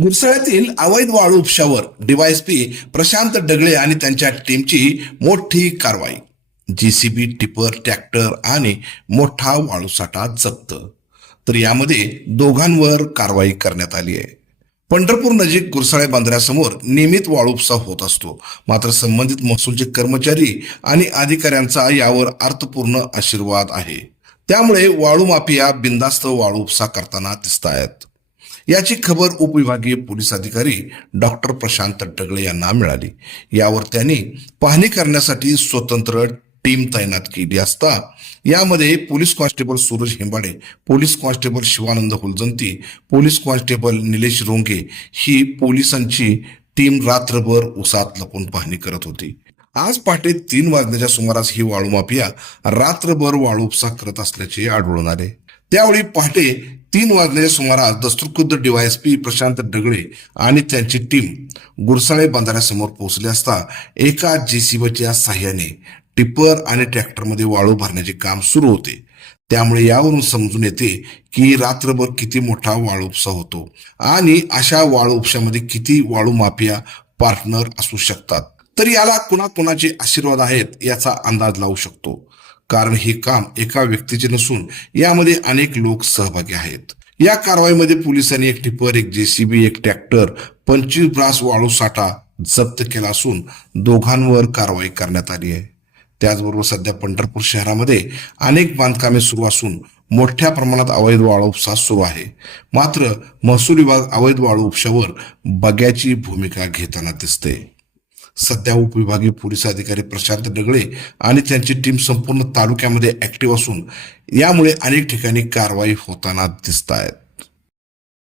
गुरसळ्यातील अवैध वाळू उपशावर डीवायएसपी प्रशांत डगळे आणि त्यांच्या टीमची मोठी कारवाई. जेसीबी, टिपर, ट्रॅक्टर आणि मोठा वाळूसाठा जप्त. तर यामध्ये दोघांवर कारवाई करण्यात आली आहे. पंढरपूर नजीक गुरसाळे बांद्र्यासमोर नियमित वाळू उपसा होत असतो. मात्र संबंधित महसूलचे कर्मचारी आणि अधिकाऱ्यांचा यावर अर्थपूर्ण आशीर्वाद आहे. त्यामुळे वाळू माफिया बिनधास्त वाळू उपसा करताना दिसत आहेत. याची खबर उपविभागीय पोलीस अधिकारी डॉक्टर प्रशांत डगळे यांना मिळाली. यावर त्यांनी पाहणी करण्यासाठी स्वतंत्र टीम तैनात केली असता यामध्ये police constable Suraj Hembade, police constable Shivanand Huljanti, police constable Nilesh Ronge ही पोलिसांची टीम रात्रभर उसात लपून पाहणी करत होती. आज पहाटे 3 वाजण्याच्या सुमारास ही वाळू माफिया रात्रभर वाळू उपसा करत असल्याचे आढळून आले. त्यावेळी पहाटे 3 वाजण्याच्या सुमारास दस्तूरखुद्द डीवायएसपी प्रशांत डगळे आणि त्यांची टीम गुरसाळे बांधाऱ्यासमोर पोहोचले असता एका जेसीबीच्या साह्याने टिपर आणि ट्रॅक्टरमध्ये वाळू भरण्याचे काम सुरू होते. त्यामुळे यावरून समजून येते की रात्रभर किती मोठा वाळू उपसा होतो आणि अशा वाळू उपशामध्ये किती वाळू माफिया पार्टनर असू शकतात. तर याला कुणाकुणाचे आशीर्वाद आहेत याचा अंदाज लावू शकतो. कारण हे काम एका व्यक्तीचे नसून यामध्ये अनेक लोक सहभागी आहेत. या कारवाईमध्ये पोलिसांनी एक टिपर, एक जेसीबी, एक ट्रॅक्टर, 25 ब्रास वाळू साठा जप्त केला असून दोघांवर कारवाई करण्यात आली आहे. त्याचबरोबर सध्या पंढरपूर शहरामध्ये अनेक बांधकामे सुरू असून मोठ्या प्रमाणात अवैध वाळू उपसा सुरू आहे. मात्र महसूल विभाग अवैध वाळू उपशावर बघ्याची भूमिका घेताना दिसते. सध्या उपविभागीय पोलीस अधिकारी प्रशांत डगळे आणि त्यांची टीम संपूर्ण तालुक्यामध्ये ऍक्टिव्ह असून यामुळे अनेक ठिकाणी कारवाई होताना दिसत आहेत.